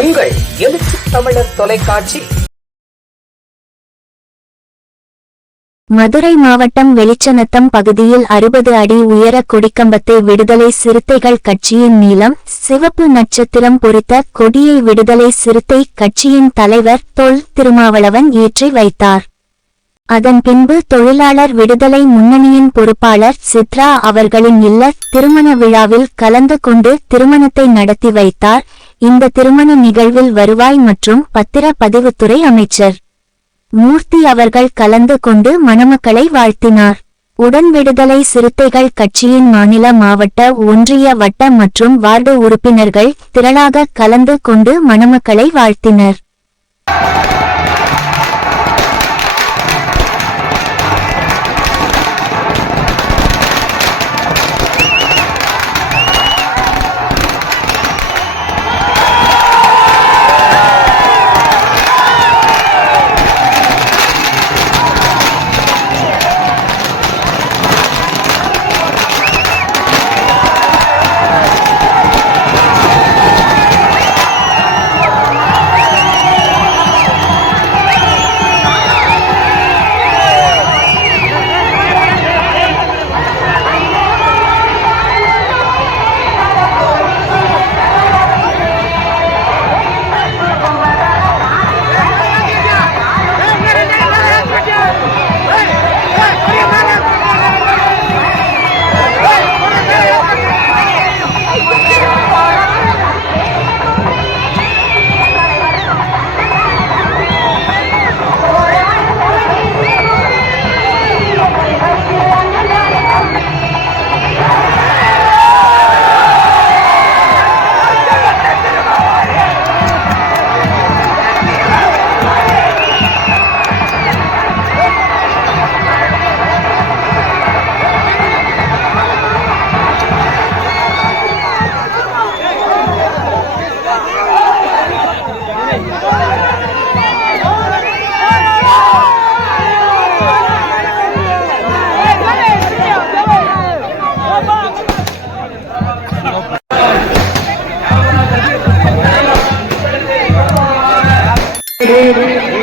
உங்கள் எழுச்சி தமிழர் தொலைக்காட்சி. மதுரை மாவட்டம் வெளிச்சநத்தம் பகுதியில் அறுபது அடி உயர கொடிக்கம்பத்தை விடுதலை சிறுத்தைகள் கட்சியின் நீளம் சிவப்பு நட்சத்திரம் பொறித்த கொடியை விடுதலை சிறுத்தை கட்சியின் தலைவர் தொல் திருமாவளவன் ஏற்றி வைத்தார். அதன் பின்பு தொழிலாளர் விடுதலை முன்னணியின் பொறுப்பாளர் சித்ரா அவர்களின் இல்ல திருமண விழாவில் கலந்து கொண்டு திருமணத்தை நடத்தி வைத்தார். இந்த திருமண நிகழ்வில் வருவாய் மற்றும் பத்திர பதிவுத்துறை அமைச்சர். மூர்த்தி அவர்கள் கலந்து கொண்டு மணமக்களை வாழ்த்தினார். உடன் விடுதலை சிறுத்தைகள் கட்சியின் மாநில மாவட்ட ஒன்றிய வட்ட மற்றும் வார்டு உறுப்பினர்கள் திரளாக கலந்து கொண்டு மணமக்களை வாழ்த்தினர்.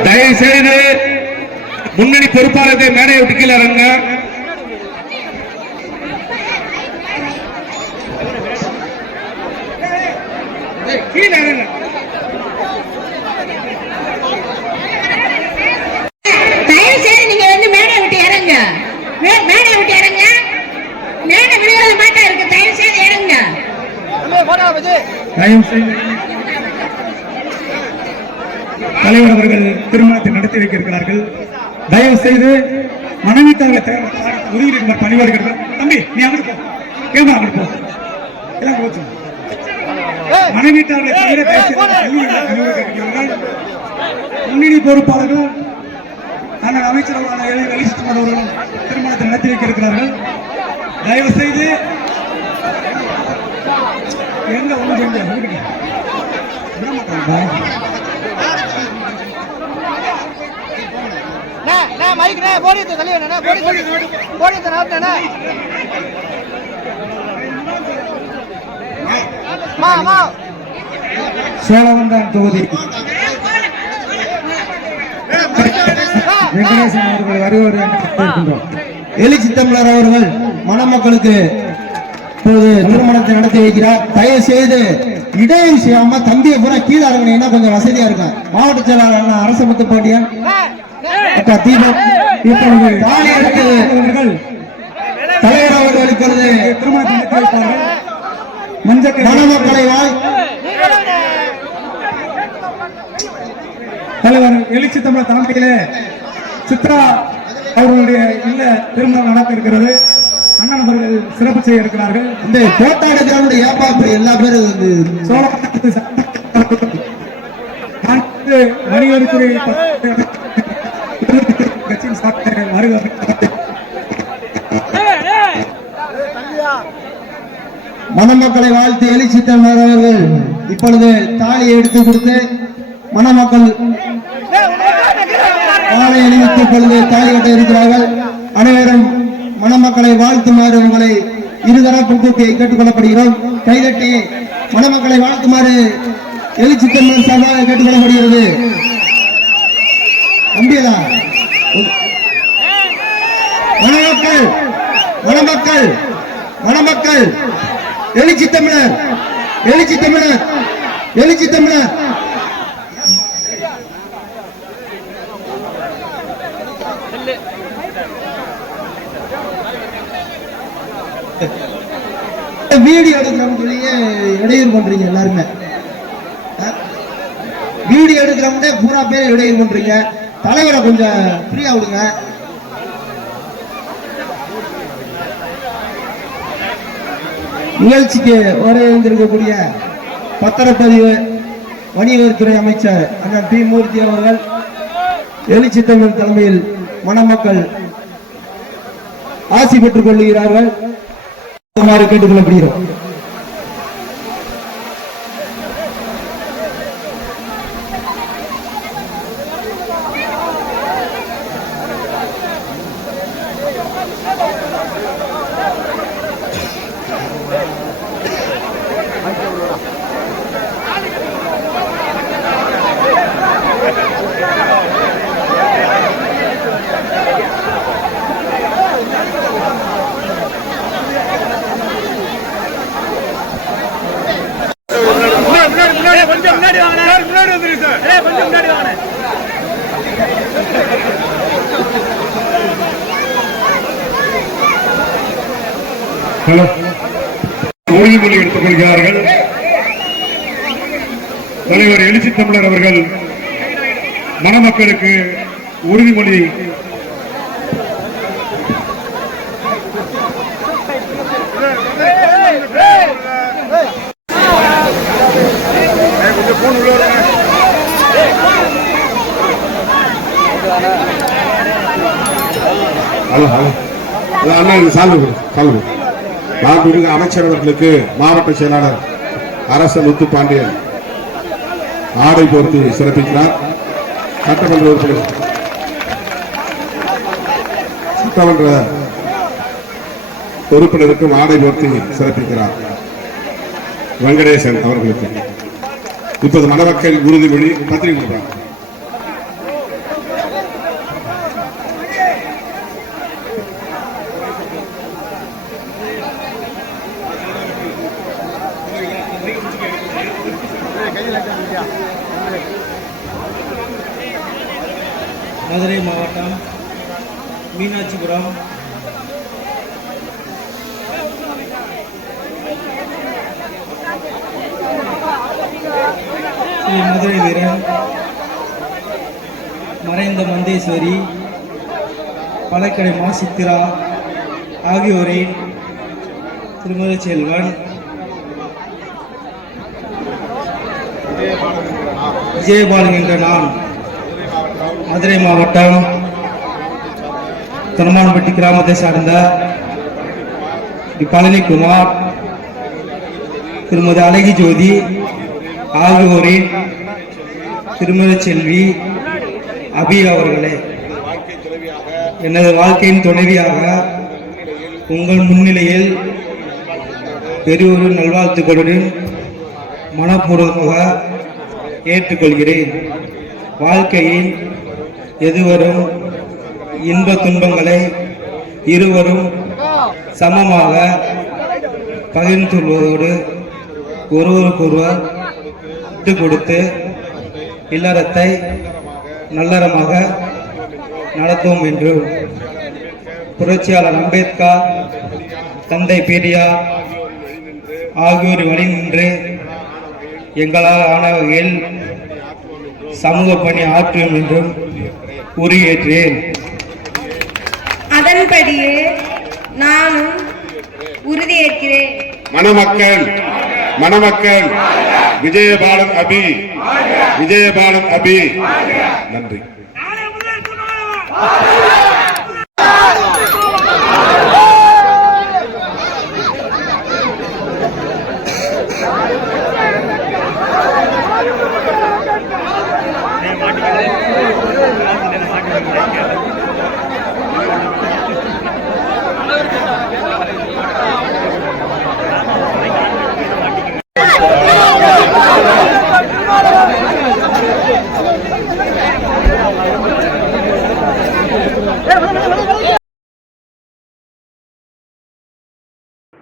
தயவு செய்து முன்னணி பொறுப்பாளர்கள் மேடையை விட்டு கீழே இறங்க. கீழே இறங்க. தயவு செய்து நீங்க வந்து மேடை விட்டு இறங்க. மே- மேடை விட்டு இறங்க. மேடை விழுகிறது மாட்டா இருக்கு. தயவு செய்து இறங்க தயவு செய்து தலைவர் அவர்கள் திருமணத்தை நடத்தி வைக்க இருக்கிறார்கள் தயவு செய்து மனைவிக்காக உதவி இருக்கிற பணிவார்கள் தம்பி நீ அங்கிட்டு போ. கேமரா அங்கிட்டு போ. எல்லாம் போச்சு. மனைவிட்டார்களை தவிர இருக்கிறார்கள். முன்னணி பொறுப்பாளர்கள் அண்ணன் அமைச்சர்களான எலி வெளிச்சுமார் அவர்களும் திருமணத்தை நடத்தி வைக்க இருக்கிறார்கள் தயவு செய்து எங்க? ஒண்ணு எங்க மைக் போடியத்தை தள்ளி போடியத்தை நாட்டினா மா மா. சோழவந்தான் தொகுதி. வெங்கடேசன் அவர்கள் வருவார் என்று எழுச்சி தமிழர் அவர்கள் மணமக்களுக்கு இப்பொழுது திருமணத்தை நடத்தி வைக்கிறார். தயவு செய்து இடையில் செய்யாம தம்பியை பூரா கீழே இறங்கினீங்கன்னா கொஞ்சம் வசதியா இருக்கும். மாவட்ட செயலாளர் அண்ணா அரசமுத்து பாண்டியன். தீபம் இப்பொழுது தாலி எடுத்து அவர்கள் தலைவர் அவர்கள் மஞ்சள் மணமக்களை வாழ் தலைவர் எழுச்சி தமிழர் தலைமையிலே சித்ரா அவர்களுடைய இல்ல திருமணம் நடக்க இருக்கிறது அண்ணன் அவர்கள் சிறப்பு செய்ய இருக்கிறார்கள். இந்த ஏப்பா இப்படி எல்லா பேரும் வந்து சோழவந்தத்து நான்கு மணமக்களை வாழ்த்து எழுச்சி அவர்கள் இப்பொழுது தாலியை எடுத்து கொடுத்து மணமக்கள் மாலை அணிவித்து இப்பொழுது தாலி கட்ட இருக்கிறார்கள். அனைவரும் மணமக்களை வாழ்த்துமாறு உங்களை இருதரப்பு கூட்டியை கேட்டுக்கொள்ளப்படுகிறோம் கைதட்டி மணமக்களை வாழ்த்துமாறு எழுச்சி தமிழர் சார்பாக கேட்டுக்கொள்ளப்படுகிறது அம்பியலா மணமக்கள் மணமக்கள் மணமக்கள் எழுச்சி தமிழர் எழுச்சி தமிழர் எழுச்சி தமிழர். வீடியோ எடுக்கிறோம்னு சொல்லி இடையூறு பண்றீங்க எல்லாருமே. அஹ்? வீடியோ எடுக்கிறவங்க பூரா பேர் இடையூறு பண்றீங்க. தலைவரை கொஞ்சம் ஃப்ரீயா விடுங்க. நிகழ்ச்சிக்கு வர இருந்திருக்கக்கூடிய பத்திரப்பதிவு வணிகத்துறை அமைச்சர் அண்ணன் பி. மூர்த்தி அவர்கள் எழுச்சி தமிழ் தலைமையில் மணமக்கள் ஆசி பெற்றுக் கொள்கிறார்கள் கேட்டுக்கொள்ளப்படுகிறோம். கேட்டுக்கொள்ளப்படுகிறோம் ஹலோ. உறுதிமொழி எடுத்துக் கொள்கிறார்கள். தலைவர் எழுச்சி தமிழர் அவர்கள் மணமக்களுக்கு உறுதிமொழி ஹலோ ஹலோ அது அண்ணன் சால்வு கொடு, சால்வு அமைச்சர் அவர்களுக்கு மாவட்ட செயலாளர் அரச முத்து பாண்டியன் ஆடை போர்த்தி சிறப்பிக்கிறார். சட்டமன்ற உறுப்பினர் சட்டமன்ற உறுப்பினருக்கும் ஆடை போர்த்தி சிறப்பிக்கிறார். வெங்கடேசன் அவர்களுக்கு. இப்போது மணமக்கள் உறுதிமொழி பத்திரிகை கொடுப்பார் மதுரை மாவட்டம் மீனாட்சிபுரம் ஸ்ரீ மதுரை வீரன் மறைந்த மந்தேஸ்வரி பழக்கடை மாசித்திரா ஆகியோரின் திருமதி செல்வன் விஜயபாலன் என்ற நான் மதுரை மாவட்டம் தனமான்பட்டி கிராமத்தை சார்ந்த பழனிக்குமார் திருமதி அழகி ஜோதி ஆகியோரின் திருமண செல்வி அபி அவர்களே. எனது வாழ்க்கையின் துணைவியாக உங்கள் முன்னிலையில் பெரியோரு நல்வாழ்த்துக்களுடன் மனப்பூர்வமாக ஏற்றுக்கொள்கிறேன். வாழ்க்கையின் எதுவரும் இன்ப துன்பங்களை இருவரும் சமமாக பகிர்ந்துள்ளதோடு ஒருவருக்கொருவர் விட்டு கொடுத்து இல்லறத்தை நல்லறமாக நடத்துவோம் என்று புரட்சியாளர் அம்பேத்கர் தந்தை பெரியார் ஆகியோர் வழி நின்று எங்களால் ஆன வகையில் சமூக பணி ஆற்றுவோம் என்றும் உறுதியேற்றேன். அதன்படியே நானும் உறுதியேற்கிறேன். மணமக்கள் மணமக்கள் விஜயபாலன் அபி. விஜயபாலன் அபி. நன்றி.